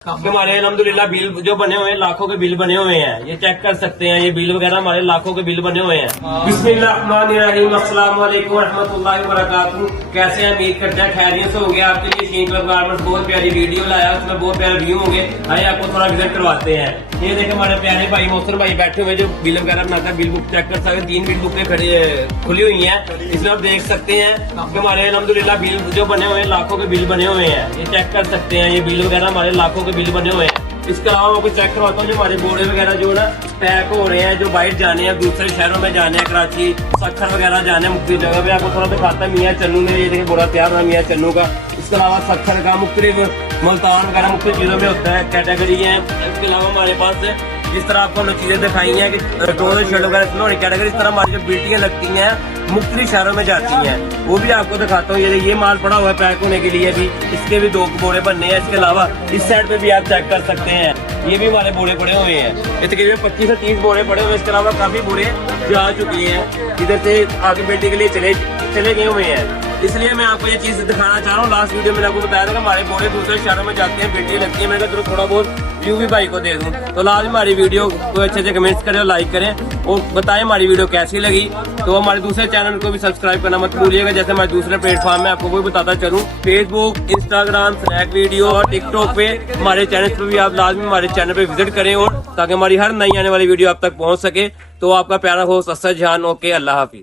हमारे अल्हम्दुलिल्लाह बिल जो बने हुए हैं, लाखों के बिल बने हुए हैं। ये चेक कर सकते हैं, ये बिल वगैरह हमारे लाखों के बिल बने हुए हैं। बिस्मिल्लाहिर्रहमानिर्रहीम, अस्सलाम वालेकुम रहमतुल्लाहि व बरकातहू। कैसे हैं? उम्मीद करते हैं खैरियत से होंगे। आपके लिए शीन क्लब गारमेंट्स बहुत प्यारी वीडियो लाया, उसमें बहुत प्यारे व्यू होंगे। आइए आपको थोड़ा विजिट करवाते हैं। ये देखें हमारे प्यारे भाई मोहसिन भाई बैठे हुए जो बिल वगैरह बनाता है। बिल बुक चेक कर सकते हैं, 3 बिल बुकें खुली हुई है। इसमें आप देख सकते हैं कि हमारे अल्हम्दुलिल्लाह बिल जो बने हुए हैं, लाखों के बिल बने हुए हैं। ये चेक कर सकते हैं, ये बिल वगैरह हमारे लाखों के बिल बने हुए हैं। इसके अलावा मैं चेक करवाता हूँ जो हमारे बोरे वगैरह जो ना पैक हो रहे हैं, जो बाहर जाने हैं, दूसरे शहरों में जाने हैं, कराची सखर वगैरह जाने हैं, मुख्तलिफ जगह पे। आपको थोड़ा दिखाता है मियाँ चन्नू ने, ये देखिए बोरा तैयार है मियाँ चन्नू का। इसके अलावा सखर का मुख्तलिफ मुल्तान वगैरह मुख्तलिफ चीजों में होता है, कैटेगरी है। इसके अलावा हमारे पास जिस तरह आपको हमने चीजें दिखाई हैं कि ट्रोजर शर्ट वगैरह स्नो कैटेगरी, इस तरह हमारी जो बेटियां लगती हैं मुख्तलिफ शहरों में जाती हैं, वो भी आपको दिखाता हूँ। ये माल पड़ा हुआ है पैक होने के लिए भी, इसके भी 2 बोरे बनने हैं। इसके अलावा इस साइड पे भी आप चेक कर सकते हैं, ये भी हमारे बोरे पड़े हुए हैं। ये तकरीबन 25 से 30 बोरे पड़े हुए हैं। इसके अलावा काफी बोरे जा चुके हैं, इधर से आगे बेटी के लिए चले गए हुए हैं। इसलिए मैं आपको ये चीज दिखाना चाह रहा हूँ। लास्ट वीडियो में आपको बताया था कि हमारे बोरे दूसरे शहरों में जाते हैं, बेटियां लगती है। मैंने कहा थोड़ा बहुत व्यू भी भाई को दे दूं, तो लाजमी हमारी वीडियो को अच्छे से कमेंट्स करें और लाइक करें और बताएं हमारी वीडियो कैसी लगी। तो हमारे दूसरे चैनल को भी सब्सक्राइब करना मत भूलिएगा। जैसे हमारे दूसरे प्लेटफॉर्म में आपको वो बताता चलूं, फेसबुक, इंस्टाग्राम, स्नैक वीडियो और टिकटॉक पे हमारे चैनल पे भी आप लाजमी हमारे चैनल पे विजिट करें, और ताकि हमारी हर नई आने वाली वीडियो आप तक पहुंच सके। तो आपका प्यारा होस्ट असद जहान। ओके, अल्लाह हाफिज।